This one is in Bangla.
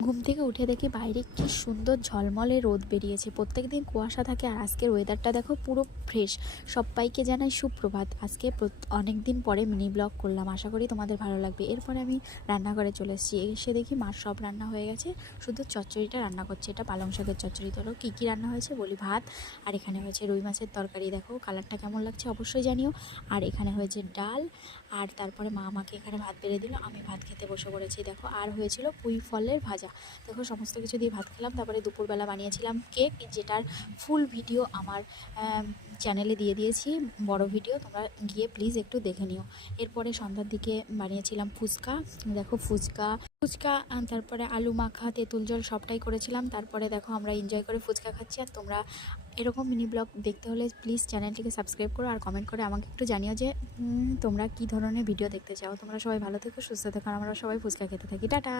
ঘুম থেকে উঠে দেখি বাইরে কি সুন্দর ঝলমলে রোদ বেরিয়েছে। প্রত্যেকদিন কুয়াশা থাকে, আর আজকের ওয়েদারটা দেখো পুরো ফ্রেশ। সবাইকে জানাই সুপ্রভাত। আজকে অনেক দিন পরে মিনি ব্লগ করলাম, আশা করি তোমাদের ভালো লাগবে। এরপরে আমি রান্নাঘরে চলে এসেছি, এসে দেখি মার সব রান্না হয়ে গেছে, শুধু চচ্চড়িটা রান্না করছে। এটা পালং শাকের চচ্চড়ি। ধরো কী কী রান্না হয়েছে বলি। ভাত, আর এখানে হয়েছে রুই মাছের তরকারি, দেখো কালারটা কেমন লাগছে অবশ্যই জানিও। আর এখানে হয়েছে ডাল, আর তারপরে মা আমাকে এখানে ভাত বেড়ে দিল, আমি ভাত খেতে বসে পড়েছি। দেখো আর হয়েছিল পুঁই ফলের ভাজা। দেখো সমস্ত কিছু দিয়ে ভাত খেলাম। তারপরে দুপুরবেলা বানিয়েছিলাম কেক, যেটার ফুল ভিডিও আমার চ্যানেলে দিয়ে দিয়েছি, বড় ভিডিও, তোমরা গিয়ে প্লিজ একটু দেখে নিও। এরপরে সন্ধ্যার দিকে বানিয়েছিলাম ফুচকা। দেখো ফুচকা ফুচকা তারপরে আলু মাখা, তেঁতুল জল সবটাই করেছিলাম। তারপরে দেখো আমরা এনজয় করে ফুচকা খাচ্ছি। আর তোমরা এরকম মিনি ব্লগ দেখতে হলে প্লিজ চ্যানেলটিকে সাবস্ক্রাইব করো, আর কমেন্ট করে আমাকে একটু জানিও যে তোমরা কী ধরনের ভিডিও দেখতে চাও। তোমরা সবাই ভালো থেকো, সুস্থ থেকো, আর আমরা সবাই ফুচকা খেতে থাকি। টাটা।